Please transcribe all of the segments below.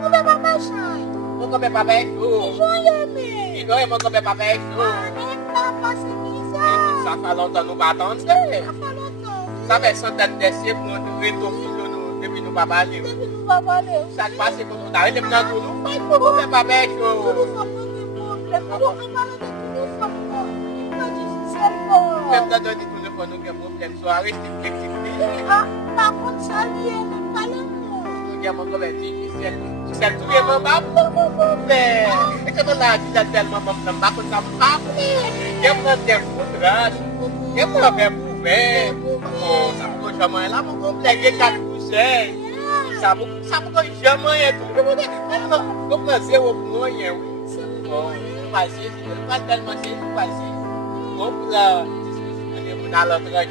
Como é papai sai? Vou comer papel churro. Joia, me. E não é vou comer papel churro. Nem tá paciência. Tá falando no batom dele. Tá falando não. Sabe a Santa descer quando vem teu filho no devido no babalho? Teve no babaleu. Sabe passa quando dá ele não tudo. Vai vou comer papel Tudo churro. só foi de mulher. Tudo fala de tudo só foi. Não disse ser Mesmo bom. da dor de telefone não é problema. Só a reste flexibilidade. Ah, tá acontecendo ali, ele fala Não é uma coletinha. Se é tu e mamãe, vamos comer. É que eu vou lá dizer dela mamãe também quando tá papo. Eu não tenho contraste. Eu não tenho problema. Sabe o que eu chamo ela? Vou completar 4%. Sabe o que eu chamo é tudo. Vou fazer o opinião. Não vai ser, não vai ter mais não vai ser. Vamos lá, na outra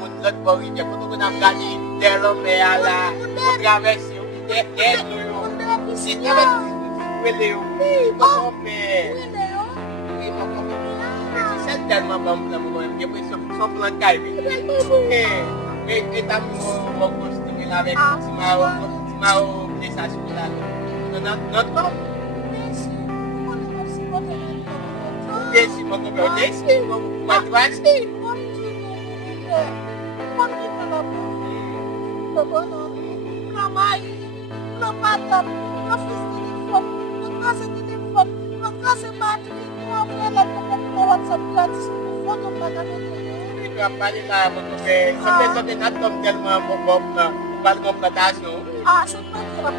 muito bom dia, quando eu não ganhei dela meia lá, o travesseiro dentro. Se não veleu, vou comer. Você tem uma bomba mulher, depois só plantar e ele tá no costume lá avec o mensagem lá. Não desse vamos ver desse vamos vai assim. Trabalho lá, porque só tem nada como ter uma bomba para completar. Ah, você pode